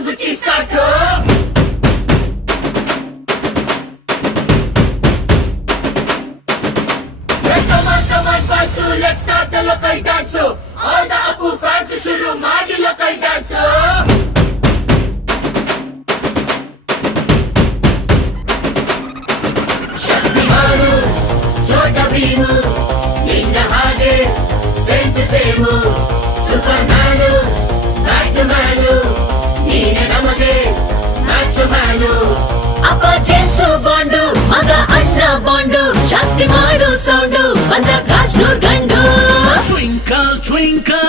Gucci start. Come on, boys, let's start the local dance. All the Apu fans shuru ಮಾಡಿ local dance. ಶಕ್ತಿಮಾನು ಚೋಟ ಭೀಮು ನಿನ್ನ ಹಾಗೆ same to same superman batman ನೀನೆ ನಮಗೆ match man ಅಪ್ಪ James Bond ಮಗ ಅಣ್ಣ bond ಜಾಸ್ತಿ ಮಾಡು ಸೌಂಡು ಬಂದ ಕಾಜ್ನೂರ್ ಗಂಡು Twinkle, twinkle